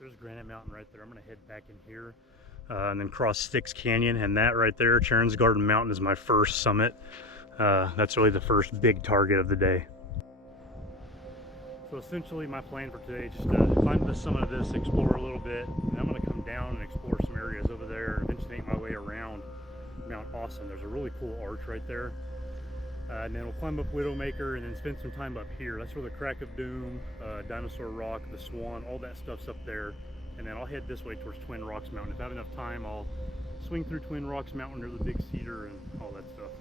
There's Granite Mountain right there. I'm gonna head back in here and then cross Styx Canyon, and that right there, Charons Garden Mountain, is my first summit. That's really the first big target of the day. So essentially my plan for today is just to climb to the summit of this, explore a little bit, and I'm gonna come down and explore some areas over there and eventually make my way around Mount Awesome. There's a really cool arch right there. And then we'll climb up Widowmaker and then spend some time up here. That's where the Crack of Doom, Dino Rock, the Swan, all that stuff's up there. And then I'll head this way towards Twin Rocks Mountain. If I have enough time, I'll swing through Twin Rocks Mountain near the Big Cedar and all that stuff.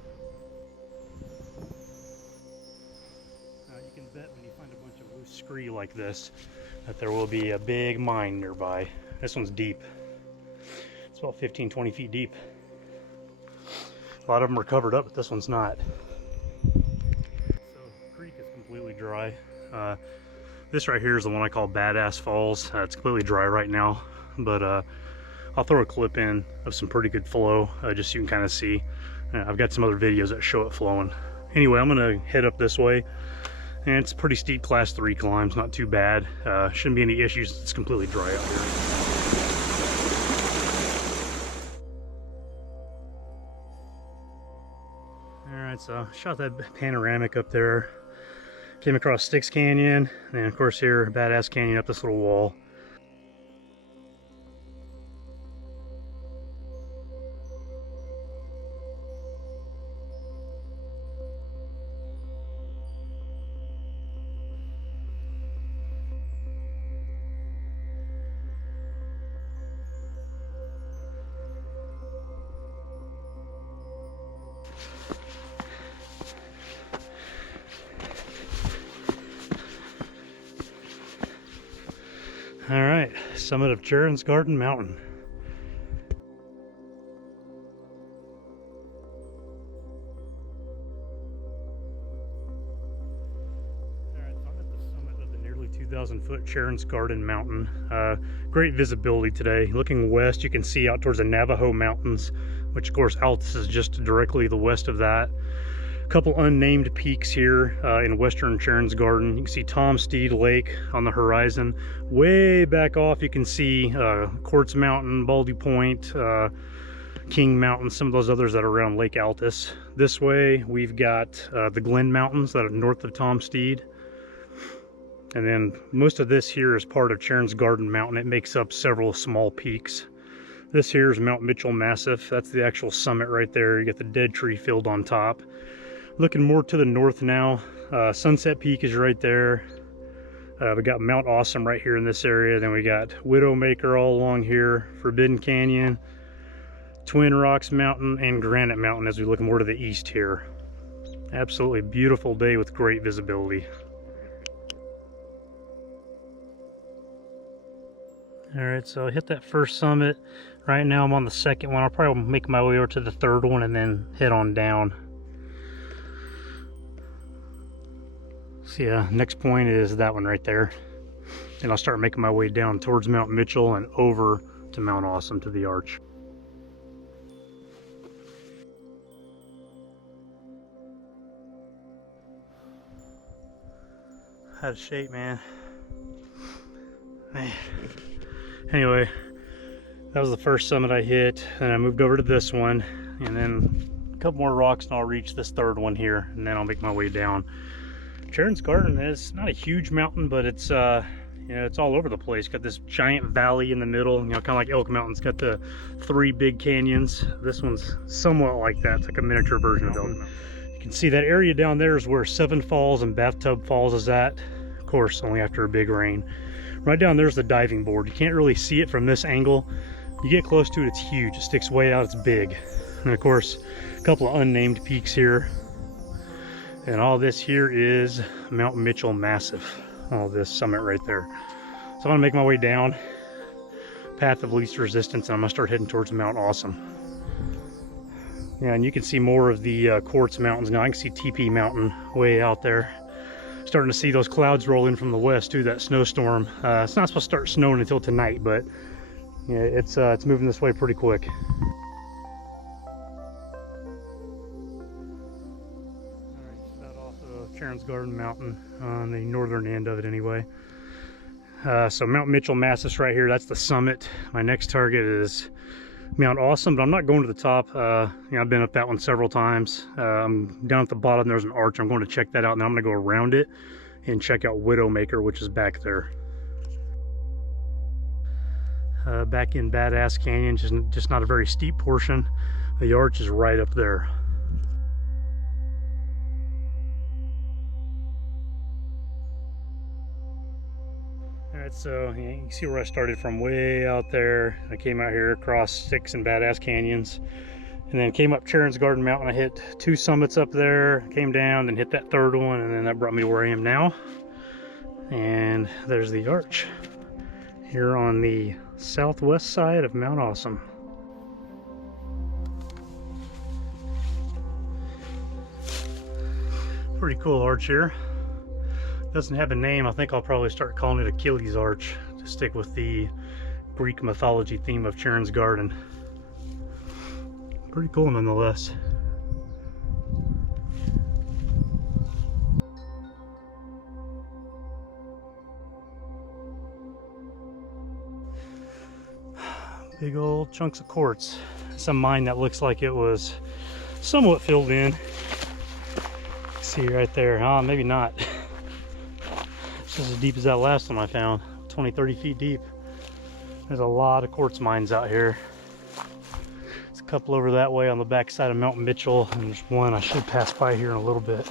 You can bet when you find a bunch of loose scree like this that there will be a big mine nearby. This one's deep. It's about 15-20 feet deep. A lot of them are covered up, but this one's not. Completely dry. This right here is the one I call Badass Falls. It's completely dry right now, but I'll throw a clip in of some pretty good flow just so you can kind of see. I've got some other videos that show it flowing. Anyway, I'm gonna head up this way, and it's pretty steep class 3 climbs, not too bad. Shouldn't be any issues. It's completely dry up here. Alright, so shot that panoramic up there. Came across Styx Canyon, and of course here, Badass Canyon up this little wall. All right, summit of Charons Garden Mountain. All right, so I'm at the summit of the nearly 2,000-foot Charons Garden Mountain. Great visibility today. Looking west, you can see out towards the Navajo Mountains, which of course Altus is just directly the west of that. Couple unnamed peaks here in western Charons Garden. You can see Tom Steed Lake on the horizon. Way back off you can see Quartz Mountain, Baldy Point, King Mountain, some of those others that are around Lake Altus. This way we've got the Glen Mountains that are north of Tom Steed. And then most of this here is part of Charons Garden Mountain. It makes up several small peaks. This here is Mount Mitchell Massif. That's the actual summit right there. You got the dead tree field on top. Looking more to the north now, Sunset Peak is right there. We got Mount Awesome right here in this area. Then we got Widowmaker all along here, Forbidden Canyon, Twin Rocks Mountain, and Granite Mountain as we look more to the east here. Absolutely beautiful day with great visibility. All right, so I hit that first summit. Right now I'm on the second one. I'll probably make my way over to the third one and then head on down. So yeah, next point is that one right there. And I'll start making my way down towards Mount Mitchell and over to Mount Awesome to the arch. Out of shape, man. Anyway, that was the first summit I hit, and I moved over to this one, and then a couple more rocks and I'll reach this third one here, and then I'll make my way down. Charons Garden is not a huge mountain, but it's you know, it's all over the place. Got this giant valley in the middle, you know, kind of like Elk Mountain's got the 3 big canyons. This one's somewhat like that. It's like a miniature version of Elk Mountain. You can see that area down there is where Seven Falls and Bathtub Falls is at. Of course, only after a big rain. Right down there's the diving board. You can't really see it from this angle. You get close to it, it's huge. It sticks way out, it's big. And of course, a couple of unnamed peaks here. And all this here is Mount Mitchell Massif. All this summit right there. So I'm gonna make my way down, path of least resistance, and I'm gonna start heading towards Mount Awesome. Yeah, and you can see more of the Quartz Mountains now. I can see TP Mountain way out there. Starting to see those clouds roll in from the west too, that snowstorm. It's not supposed to start snowing until tonight, but yeah, it's moving this way pretty quick. Alright, just out off of Charons Garden Mountain on the northern end of it anyway. So Mount Mitchell Massif's right here. That's the summit. My next target is Mount Awesome, but I'm not going to the top. I've been up that one several times. I'm down at the bottom. There's an arch. I'm going to check that out, and then I'm going to go around it and check out Widowmaker, which is back there. Back in Badass Canyon, just not a very steep portion. The arch is right up there. Alright, so you can see where I started from, way out there. I came out here across Six and Badass Canyons, and then came up Charons Garden Mountain. I hit 2 summits up there, came down, then hit that 3rd one, and then that brought me to where I am now. And there's the arch here on the southwest side of Mount Awesome. Pretty cool arch here. Doesn't have a name. I think I'll probably start calling it Achilles Arch to stick with the Greek mythology theme of Charons Garden. Pretty cool nonetheless. Big old chunks of quartz. Some mine that looks like it was somewhat filled in. See right there, maybe not. It's just as deep as that last one I found, 20-30 feet deep. There's a lot of quartz mines out here. There's a couple over that way on the back side of Mount Mitchell, and there's one I should pass by here in a little bit.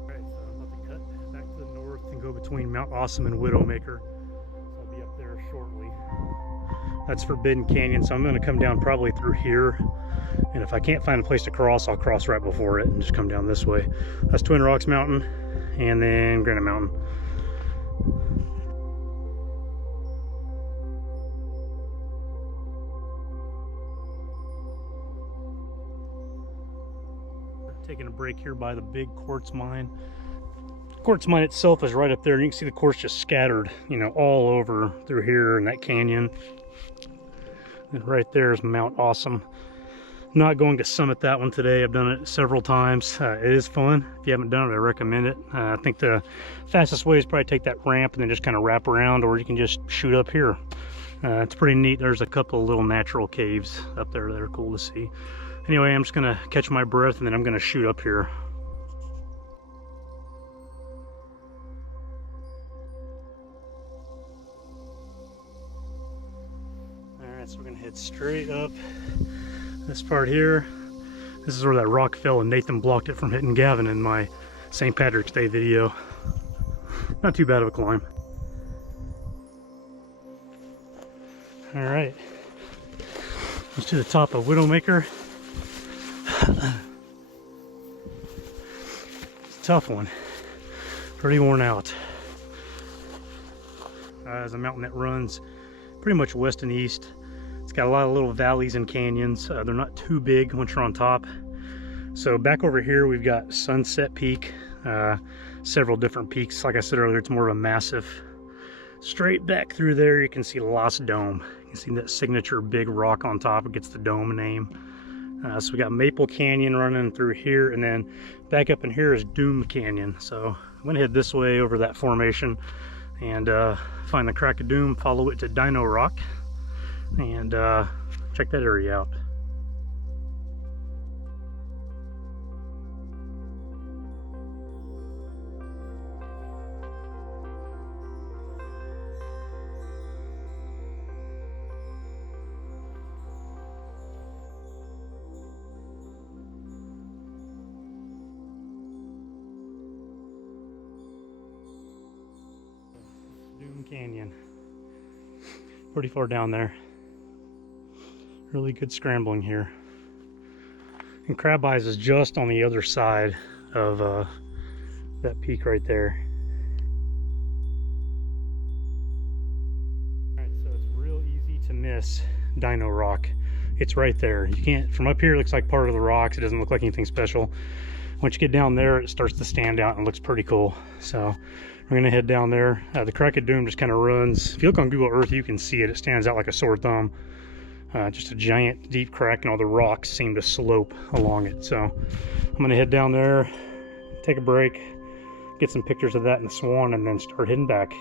Alright, so I'm about to cut back to the north and go between Mount Awesome and Widowmaker. So I'll be up there shortly. That's Forbidden Canyon, so I'm going to come down probably through here, and if I can't find a place to cross, I'll cross right before it and just come down this way. That's Twin Rocks Mountain, and then Granite Mountain. Taking a break here by the big quartz mine. The quartz mine itself is right up there, and you can see the quartz just scattered, all over through here in that canyon. And right there is Mount Awesome. I'm not going to summit that one today. I've done it several times. It is fun. If you haven't done it, I recommend it. I think the fastest way is probably take that ramp and then just kind of wrap around, or you can just shoot up here. It's pretty neat. There's a couple of little natural caves up there that are cool to see. Anyway, I'm just going to catch my breath, and then I'm going to shoot up here. So we're gonna head straight up this part here. This is where that rock fell and Nathan blocked it from hitting Gavin in my St. Patrick's Day video. Not too bad of a climb. All right, let's to the top of Widowmaker. It's a tough one, pretty worn out. It's a mountain that runs pretty much west and east. It's got a lot of little valleys and canyons. They're not too big once you're on top. So back over here, we've got Sunset Peak, several different peaks. Like I said earlier, it's more of a massive. Straight back through there, you can see Lost Dome. You can see that signature big rock on top. It gets the dome name. So we got Maple Canyon running through here, and then back up in here is Doom Canyon. So I'm gonna head this way over that formation and find the Crack of Doom, follow it to Dino Rock, and check that area out. Doom Canyon, pretty far down there. Really good scrambling here. And Crab Eyes is just on the other side of that peak right there. Alright, so it's real easy to miss Dino Rock. It's right there. You can't, from up here it looks like part of the rocks. It doesn't look like anything special. Once you get down there, it starts to stand out and looks pretty cool. So we're gonna head down there. The Crack of Doom just kind of runs. If you look on Google Earth, you can see it. It stands out like a sore thumb. just a giant deep crack, and all the rocks seem to slope along it. So I'm gonna head down there, take a break, get some pictures of that in the Swan, and then start heading back.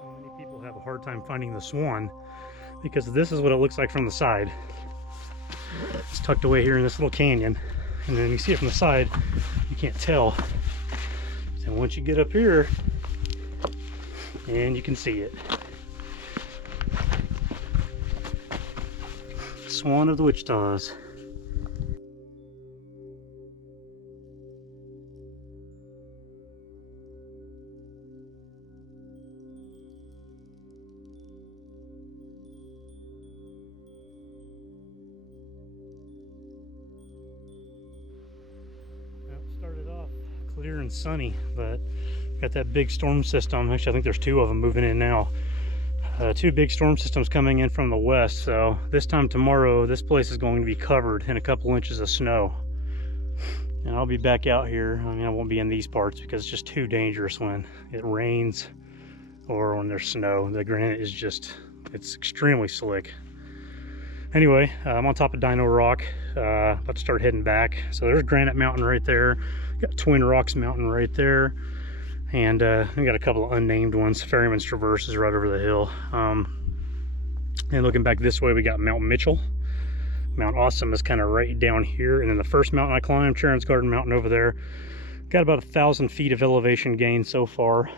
So many people have a hard time finding the Swan because this is what it looks like from the side. It's tucked away here in this little canyon, and then you see it from the side, you can't tell. So once you get up here, and you can see it. Swan of the Wichitas. Started off clear and sunny, but got that big storm system. Actually, I think there's two of them moving in now. Two big storm systems coming in from the west. So this time tomorrow, this place is going to be covered in a couple inches of snow. And I'll be back out here. I mean, I won't be in these parts because it's just too dangerous when it rains or when there's snow. The granite is just, it's extremely slick. Anyway, I'm on top of Dino Rock, about to start heading back. So there's Granite Mountain right there. Got Twin Rocks Mountain right there. And we got a couple of unnamed ones. Ferryman's Traverse is right over the hill. And looking back this way, we got Mount Mitchell. Mount Awesome is kind of right down here. And then the first mountain I climbed, Charons Garden Mountain over there. Got about 1,000 feet of elevation gain so far.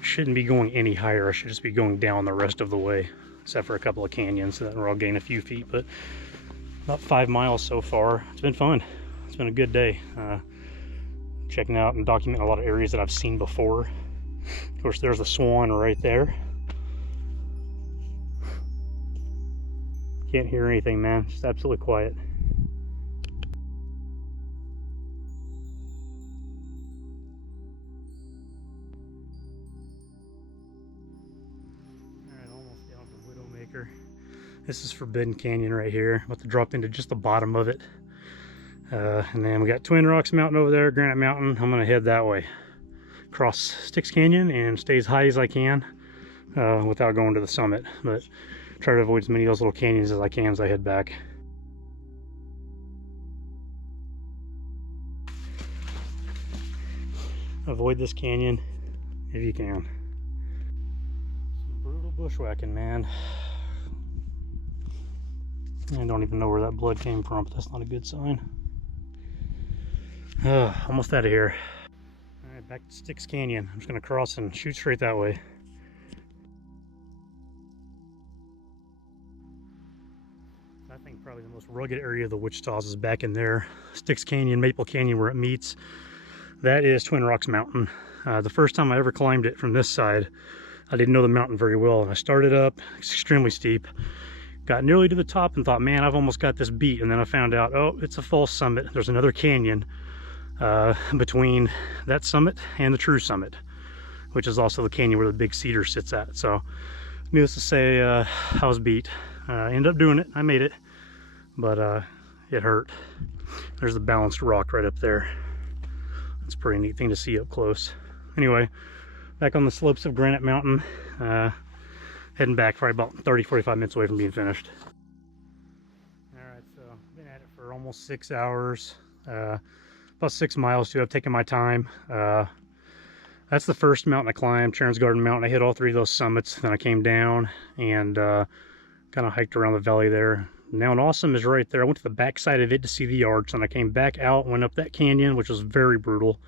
Shouldn't be going any higher. I should just be going down the rest of the way, except for a couple of canyons, so that where I'll gain a few feet. But about 5 miles so far. It's been fun. It's been a good day. Checking out and documenting a lot of areas that I've seen before. Of course, there's the Swan right there. Can't hear anything, man. It's absolutely quiet. Alright, almost down to Widowmaker. This is Forbidden Canyon right here. I'm about to drop into just the bottom of it. And then we got Twin Rocks Mountain over there, Granite Mountain. I'm gonna head that way. Cross Styx Canyon and stay as high as I can without going to the summit. But try to avoid as many of those little canyons as I can as I head back. Avoid this canyon if you can. Some brutal bushwhacking, man. I don't even know where that blood came from, but that's not a good sign. Almost out of here. All right, back to Styx Canyon. I'm just gonna cross and shoot straight that way. I think probably the most rugged area of the Wichitas is back in there. Styx Canyon, Maple Canyon, where it meets. That is Twin Rocks Mountain. The first time I ever climbed it from this side, I didn't know the mountain very well, and I started up. It's extremely steep. Got nearly to the top and thought, man, I've almost got this beat. And then I found out, oh, it's a false summit. There's another canyon between that summit and the true summit, which is also the canyon where the big cedar sits at. So needless to say, I was beat. Ended up doing it. I made it, but it hurt. There's the balanced rock right up there. It's a pretty neat thing to see up close. Anyway, back on the slopes of Granite Mountain. Heading back, probably about 30-45 minutes away from being finished. Alright, so I've been at it for almost 6 hours. About 6 miles too. I've taken my time. That's the first mountain I climbed, Charons Garden Mountain. I hit all 3 of those summits. Then I came down and kind of hiked around the valley there. Mount Awesome is right there. I went to the back side of it to see the arch, and I came back out, went up that canyon, which was very brutal.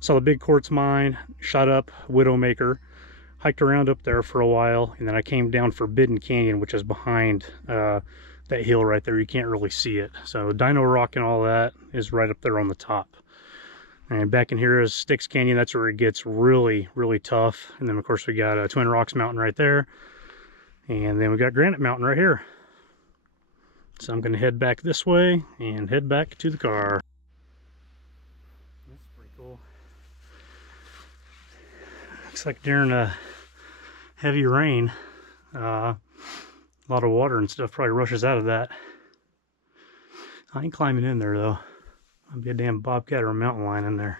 Saw the big quartz mine, shot up Widowmaker, hiked around up there for a while, and then I came down Forbidden Canyon, which is behind that hill right there. You can't really see it. So Dino Rock and all that is right up there on the top. And back in here is Styx Canyon. That's where it gets really, really tough. And then of course we got Twin Rocks Mountain right there. And then we got Granite Mountain right here. So I'm gonna head back this way and head back to the car. That's pretty cool. Looks like during a heavy rain, a lot of water and stuff probably rushes out of that. I ain't climbing in there though. I'd be a damn bobcat or a mountain lion in there.